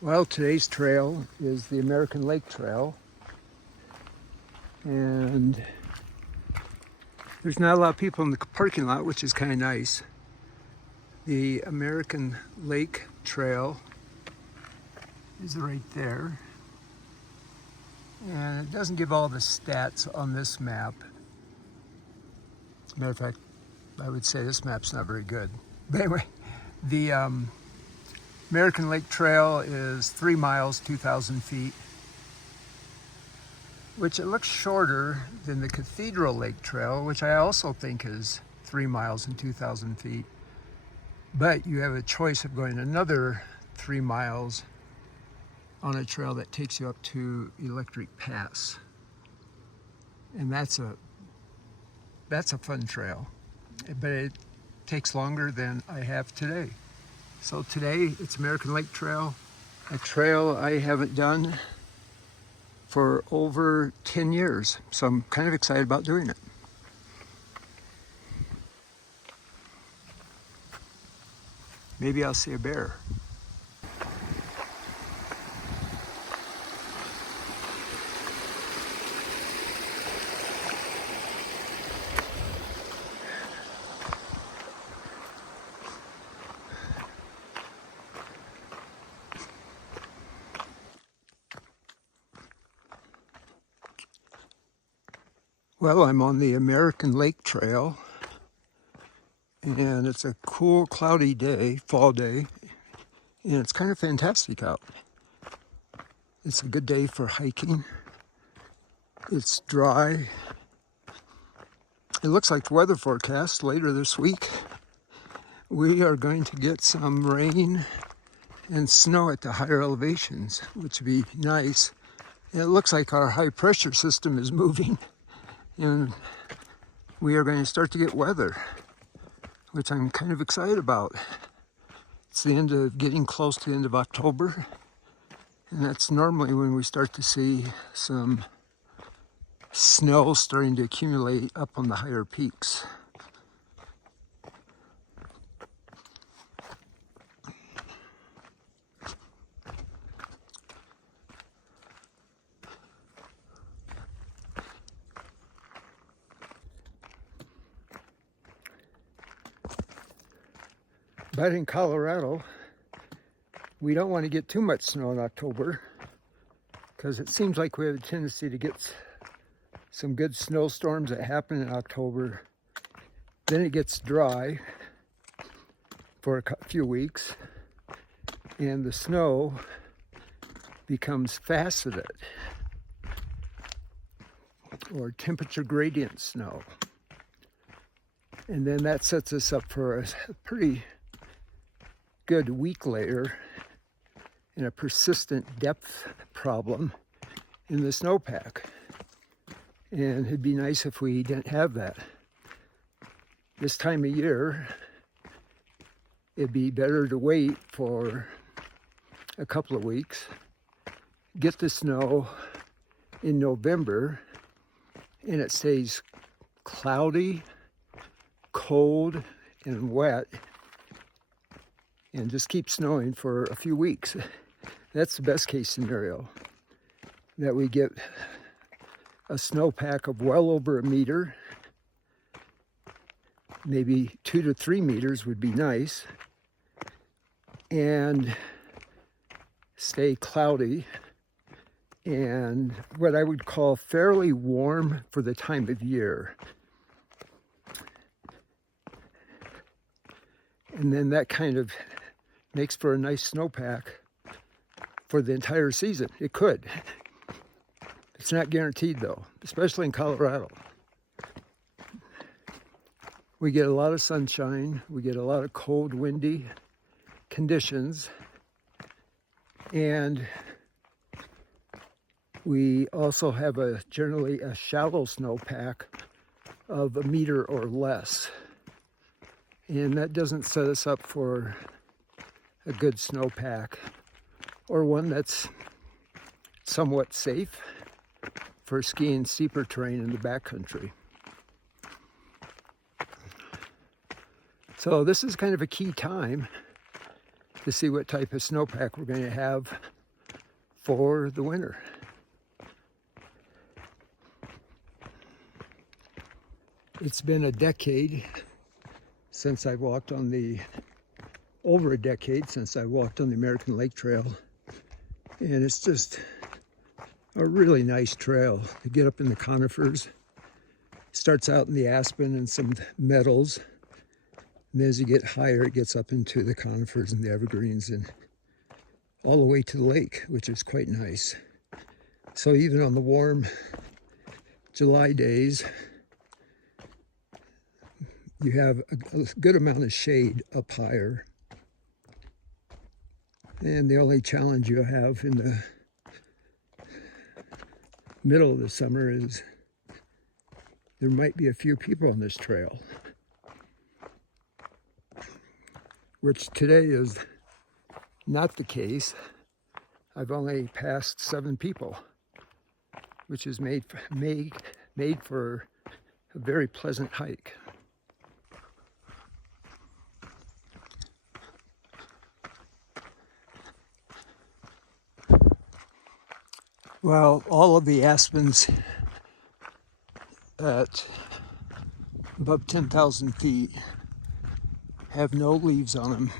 Well, today's trail is the American Lake Trail, and there's not a lot of people in the parking lot, which is kind of nice. The American Lake Trail is right there, and it doesn't give all the stats on this map. As a matter of fact, I would say this map's not very good. But anyway, the American Lake Trail is 3 miles, 2,000 feet, which it looks shorter than the Cathedral Lake Trail, which I also think is 3 miles and 2,000 feet. But you have a choice of going another 3 miles on a trail that takes you up to Electric Pass. And that's a fun trail, but it takes longer than I have today. So today it's American Lake Trail, a trail I haven't done for over 10 years. So I'm kind of excited about doing it. Maybe I'll see a bear. Well, I'm on the American Lake Trail, and it's a cool, cloudy day, fall day, and it's kind of fantastic out. It's a good day for hiking. It's dry. It looks like the weather forecast later this week, we are going to get some rain and snow at the higher elevations, which would be nice. And it looks like our high pressure system is moving, and we are going to start to get weather, which I'm kind of excited about. It's getting close to the end of October, and that's normally when we start to see some snow starting to accumulate up on the higher peaks. But in Colorado, we don't want to get too much snow in October, because it seems like we have a tendency to get some good snowstorms that happen in October. Then it gets dry for a few weeks, and the snow becomes faceted, or temperature gradient snow. And then that sets us up for a pretty good weak layer and a persistent depth problem in the snowpack. And it'd be nice if we didn't have that. This time of year, it'd be better to wait for a couple of weeks, get the snow in November, and it stays cloudy, cold, and wet, and just keep snowing for a few weeks. That's the best case scenario, that we get a snowpack of well over 1 meter. Maybe 2 to 3 meters would be nice, and stay cloudy and what I would call fairly warm for the time of year. And then that kind of makes for a nice snowpack for the entire season. It could. It's not guaranteed though, especially in Colorado. We get a lot of sunshine, we get a lot of cold, windy conditions, and we also have generally a shallow snowpack of 1 meter or less. And that doesn't set us up for a good snowpack, or one that's somewhat safe for skiing steeper terrain in the backcountry. So this is kind of a key time to see what type of snowpack we're going to have for the winter. It's been a decade since I walked on the, over a decade since I walked on the American Lake Trail. And it's just a really nice trail to get up in the conifers. Starts out in the aspen and some meadows. And as you get higher, it gets up into the conifers and the evergreens and all the way to the lake, which is quite nice. So even on the warm July days, you have a good amount of shade up higher. And the only challenge you have in the middle of the summer is there might be a few people on this trail, which today is not the case. I've only passed 7 people, which is made for a very pleasant hike. Well, all of the aspens at above 10,000 feet have no leaves on them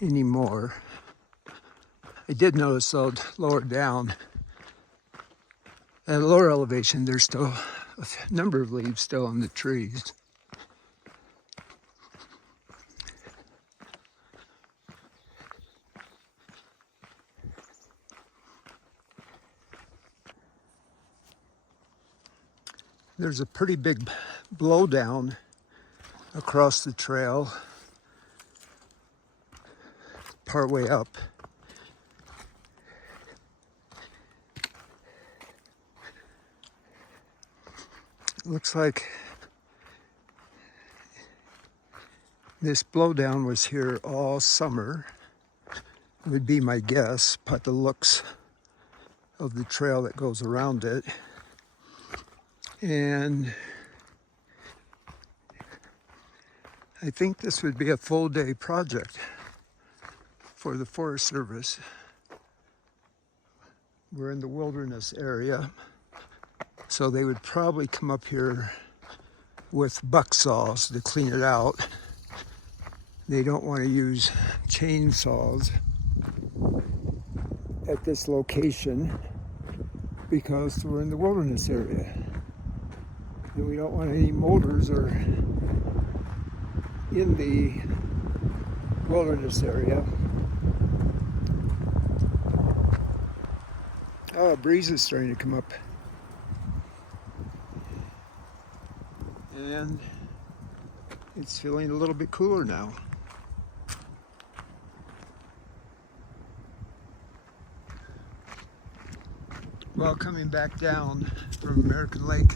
anymore. I did notice though, lower down, at a lower elevation, there's still a number of leaves still on the trees. There's a pretty big blowdown across the trail, partway up. Looks like this blowdown was here all summer, would be my guess, but the looks of the trail that goes around it. And I think this would be a full day project for the Forest Service. We're in the wilderness area, so they would probably come up here with buck saws to clean it out. They don't want to use chainsaws at this location because we're in the wilderness area. And we don't want any motors or in the wilderness area. Oh, a breeze is starting to come up. And it's feeling a little bit cooler now. Well, coming back down from American Lake,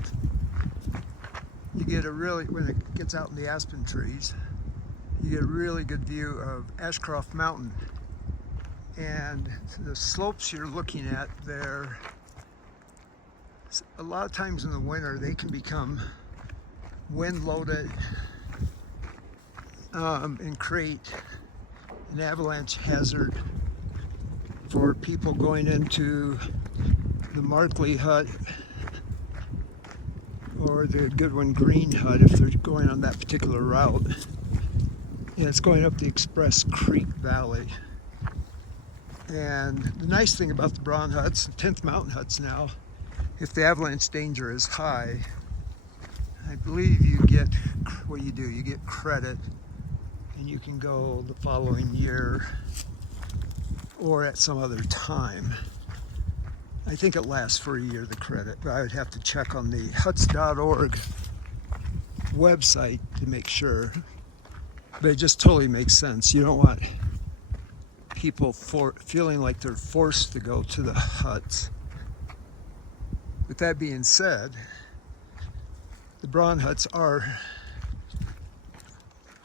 you get a really, when it gets out in the aspen trees, you get a really good view of Ashcroft Mountain. And the slopes you're looking at there, a lot of times in the winter, they can become wind-loaded and create an avalanche hazard for people going into the Markley Hut or the Goodwin Green Hut if they're going on that particular route. And it's going up the Express Creek Valley. And the nice thing about the Braun Huts, 10th Mountain Huts now, if the avalanche danger is high, I believe you get, what you do, you get credit and you can go the following year or at some other time. I think it lasts for a year, the credit, but I would have to check on the huts.org website to make sure. But it just totally makes sense. You don't want people feeling like they're forced to go to the huts. With that being said, the Braun Huts are,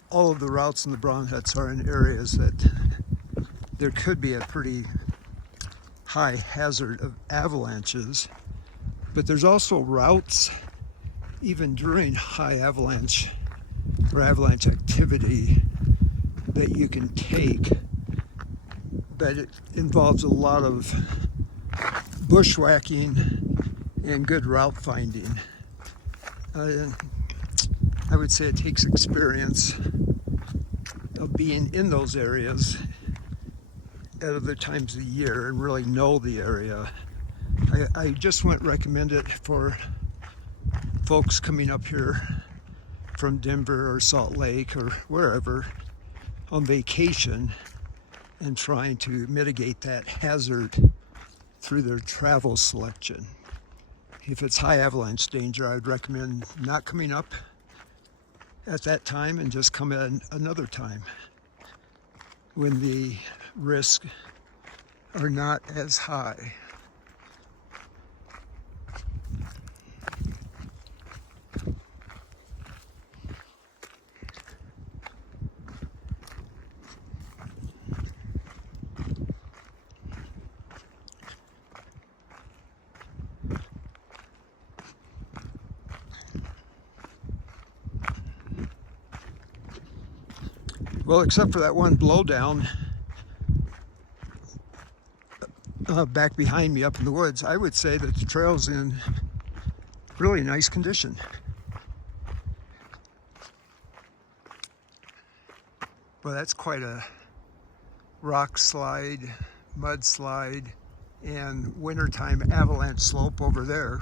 all of the routes in the Braun Huts are in areas that there could be a pretty high hazard of avalanches, but there's also routes even during high avalanche or avalanche activity that you can take but it involves a lot of bushwhacking and good route finding. I would say it takes experience of being in those areas at other times of the year and really know the area. I just wouldn't recommend it for folks coming up here from Denver or Salt Lake or wherever on vacation and trying to mitigate that hazard through their travel selection. If it's high avalanche danger, I would recommend not coming up at that time and just come in another time when the risks are not as high. Well, except for that one blowdown back behind me up in the woods, I would say that the trail's in really nice condition. Well, that's quite a rock slide, mud slide, and wintertime avalanche slope over there.